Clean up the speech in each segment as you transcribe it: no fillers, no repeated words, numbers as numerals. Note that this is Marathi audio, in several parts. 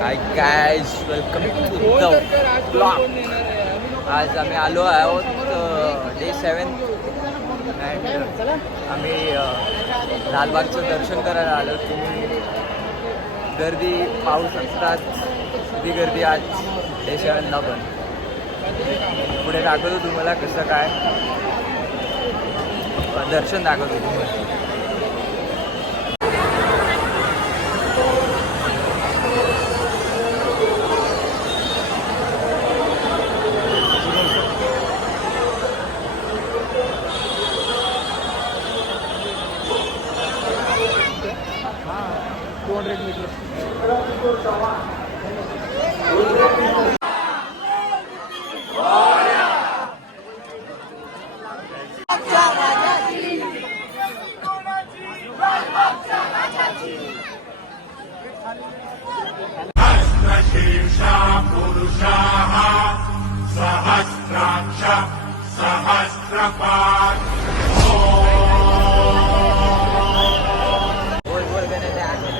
High guys, welcome to the blog. आज आम्ही आलो आहोत डे 7 अँड आम्ही लालबागचं दर्शन करायला आलो. तुम्ही गर्दी पाहू शकतात, किती गर्दी आज डे 7ला. पण पुढे दाखवतो तुम्हाला कसं काय दर्शन दाखवतो तुम्हाला.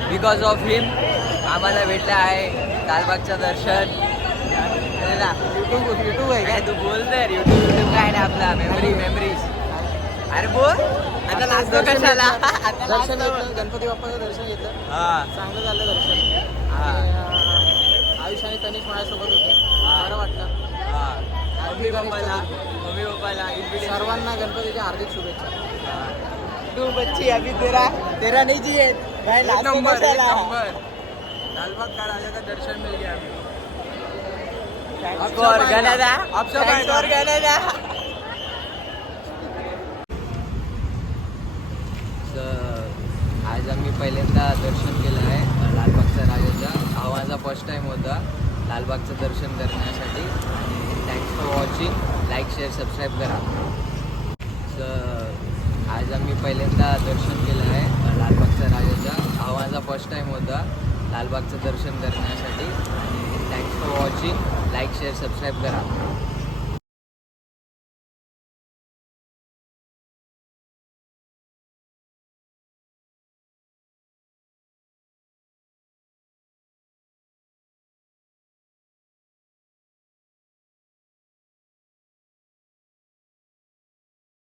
बिकॉज ऑफ हिम आम्हाला भेटलं आहे लालबागचं दर्शन. युट्यूब आहे काय तू बोल तर? युट्यूब काय नाही आपला मेमरीज. अरे बोल आता नाचतो कशाला? दर्शन घेतलं, गणपती बाप्पाचं दर्शन घेतलं. हा चांगलं झालं दर्शन. हा आयुष आणि तनिष माझ्यासोबत होते. बरं वाटलं. हा मम्मी पप्पाला सर्वांना गणपतीच्या हार्दिक शुभेच्छा. तू बच्ची अभी तेरा नहीं जिए भाई. एक नंबर लालबाग का राजा का दर्शन मिल गया अभी. और गणेशा और गणेशा. आज आम्ही पहिल्यांदा दर्शन केलं आहे लालबागच्या राजाचा. हा माझा फर्स्ट टाइम होता लालबागचं दर्शन करण्यासाठी. आणि thanks for watching. Like share subscribe करा. आज आम्ही पहिल्यांदा दर्शन केलं आहे लालबागच्या राजाचा. हा माझा फर्स्ट टाइम होता लालबागचं दर्शन करण्यासाठी. आणि thanks for watching. Like share subscribe करा.